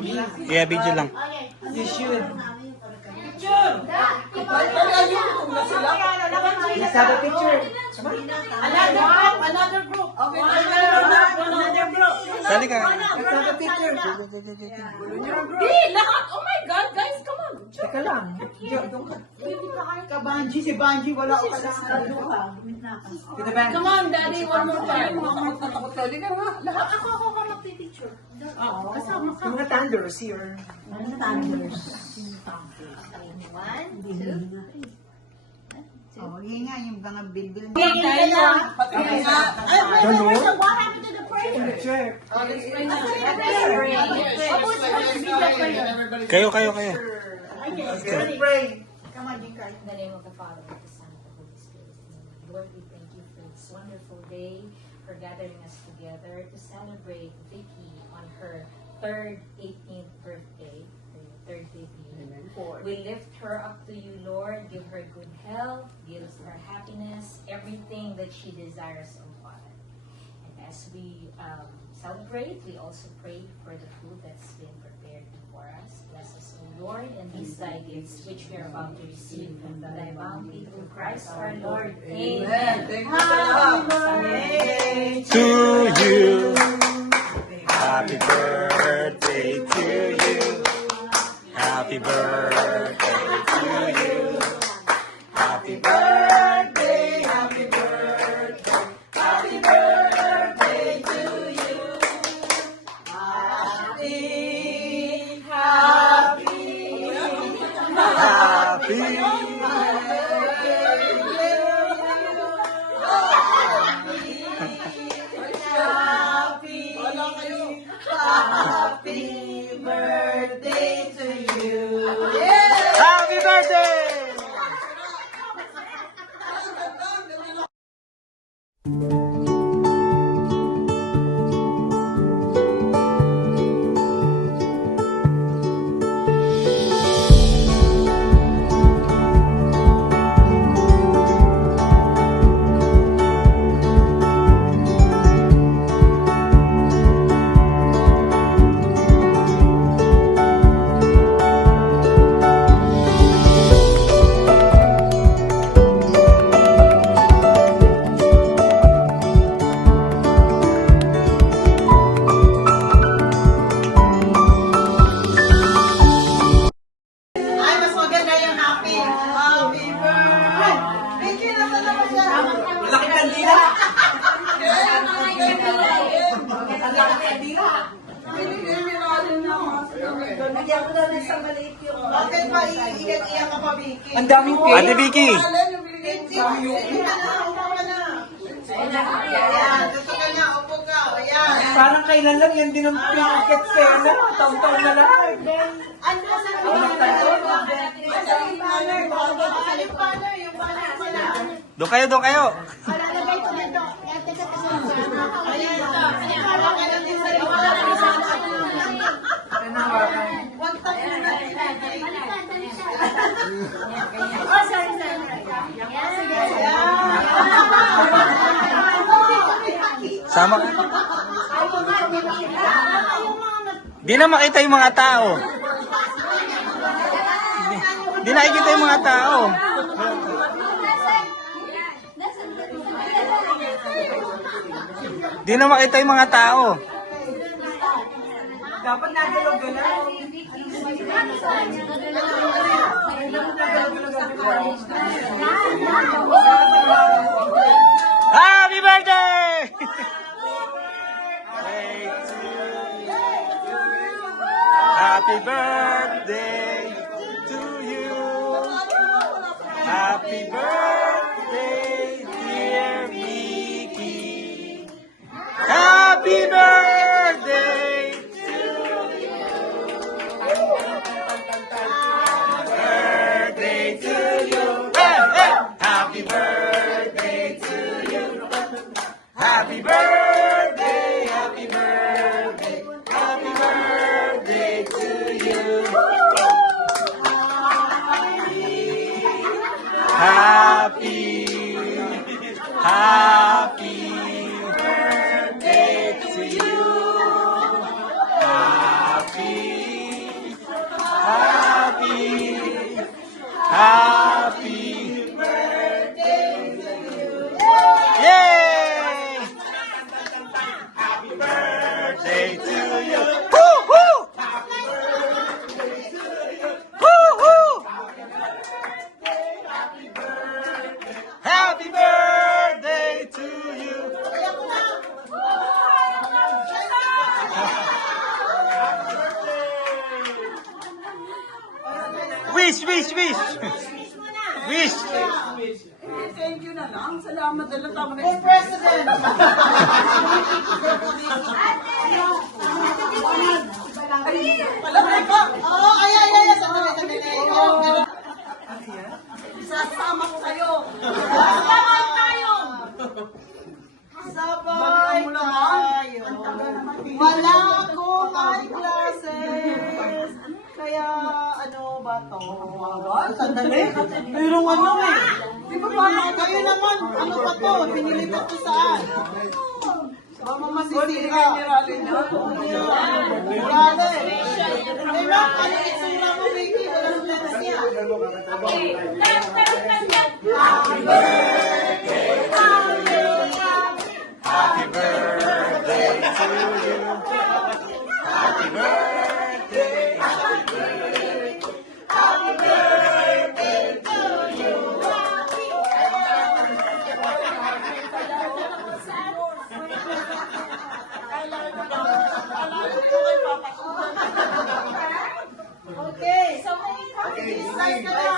Yeah, video lang. You should. Let's have a picture. Another group. Okay, another group. Sali ka. Let's have a picture. Lahat. Oh my God, guys, come on. Teka lang. Kabanji, si Banji, wala ko pala. Come on, Daddy, one more time. Lahat ako magpipicture. Kasama ka. Yung mga thunders here. Oh, yun nga, yung mga bilbil. What happened to the prayer? Check. Kayo. Let's pray. Come on, you guys. In the name of the Father, and the Son, and the Holy Spirit. Amen. Lord, we thank you for this wonderful day, for gathering us together to celebrate Vicky on her 18th birthday. Her 30th year. We lift her up to you, Lord. Give her good health, give her happiness, everything that she desires, oh Father. And as we celebrate, we also pray for the food that's been prepared before us. Bless us, O Lord, and these thy gifts which we are about to receive from thy bounty through Christ our Lord. Amen. To you. Happy birthday to you. Happy birthday to you. Happy birthday, happy birthday, happy birthday to you. Happy birthday to you. Happy birthday! Ay, mas maganda yung happy. Happy birthday. Vicky, nasa naman siya? Malaking kandila. Ang laking kandila. Nagyan ko na ng isang maliit yung... Bakit pa iiyak-iyak ka pa, Vicky? Ang daming Ate cake. Vicky! Vicky, upo ka na. Ayan, dito ka na, upo ka. Ayan. Parang kailan lang yan din ang pinakit sena. Taon-taon na lang. Ano sa Walang tayo. yung banner? Yung banner, yung banner pala. Doon kayo. Malalagay ko dito. Teka, Ayan, parang ano din sa iyo. Wala na isa. Wag tayo na. Oh, sorry. Sama ka. Di na makita yung mga tao. Di nakikita yung mga tao. Di na makita yung mga tao. Dapat nagalaw-galaw. Happy birthday! Happy birthday to you. Happy birthday, dear Vicky. Happy birthday to you. Birthday to you. Hey, hey. Happy birthday to you. Happy birthday, happy birthday, happy birthday to you. Happy birthday to you. Happy birthday to you. Yay! Happy birthday to you. Woo woo! Woo woo! Happy birthday to you. Wish, wish, wish. Wish. Thank you na lang. Salamat na lang tama For President. Alam ko. Oo, ay. Sandali. Oo, Sasama ko kayo. sabay tayo. Wala akong eyeglasses. Kaya, ano ba to? Sandali. Mayroong ano eh. Di ba parang kayo naman, ano ba to? Pinili ko to saan? Mama masisira. Grabe. Hindi ba, ano itsura mo, baby? Walang lens yan. Happy birthday to you. Happy birthday. Okay, so may card. Slice ka na.